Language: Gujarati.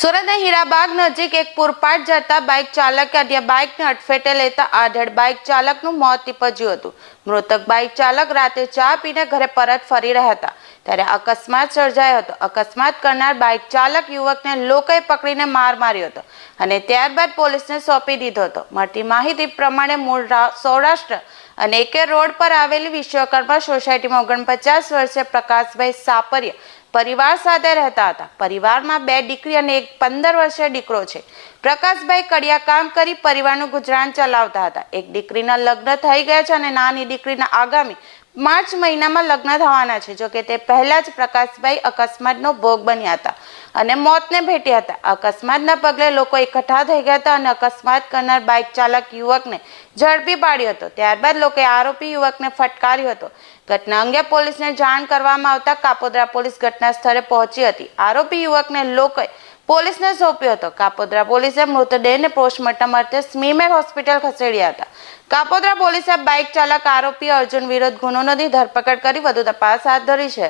હીરાબાગ નજીક એક પૂરપાટ જતા બાઇક ચાલકે અન્ય બાઇકને અડફેટે લેતા આધેડ બાઇક ચાલકનું મોત નીપજ્યું હતું. મૃતક બાઇક ચાલક રાતે ચા પીને ઘરે પરત ફરી રહ્યા હતા. ત્યારે અકસ્માત સર્જાયો હતો. અકસ્માત કરનાર બાઇક ચાલક યુવકને લોકોએ પકડીને માર માર્યો હતો અને ત્યારબાદ પોલીસને સોંપી દીધો હતો. મળતી માહિતી પ્રમાણે મૂળ સૌરાષ્ટ્ર અને એકે રોડ પર આવેલી વિશ્વકર્મા સોસાયટીમાં ઓગણપચાસ વર્ષે પ્રકાશભાઈ સાપરિયા પરિવાર સાથે રહેતા હતા. પરિવારમાં બે દીકરી અને એક પંદર વર્ષીય દીકરો છે. પ્રકાશભાઈ કડિયા કામ કરી પરિવારનું ગુજરાન ચલાવતા હતા. એક દીકરીના લગ્ન થઈ ગયા છે અને નાની દીકરીના આગામી માર્ચ મહિનામાં લગ્ન થવાના છે. જોકે તે પહેલા જ પ્રકાશભાઈ અકસ્માતનો ભોગ બન્યા હતા અને મોતને ભેટ્યા હતા. અકસ્માતના પગલે લોકો એકઠા થઈ ગયા હતા અને અકસ્માત કરનાર બાઇક ચાલક યુવકને ઝડપી પાડ્યો હતો. ત્યારબાદ લોકોએ આરોપી યુવકને ફટકાર્યો હતો. ઘટના અંગે પોલીસને જાણ કરવામાં આવતા કાપોદ્રા પોલીસ ઘટના સ્થળે પહોંચી હતી. આરોપી યુવકને લોકોએ પોલીસને સોંપ્યો હતો. કાપોદ્રા પોલીસે મૃતદેહને પોસ્ટમોર્ટમ અર્થે સ્મીમેર હોસ્પિટલ ખસેડ્યા હતા. કાપોદ્રા પોલીસે બાઇક ચાલક આરોપી અર્જુન વિરુદ્ધ ગુનો નોંધી ધરપકડ કરી વધુ તપાસ હાથ ધરી છે.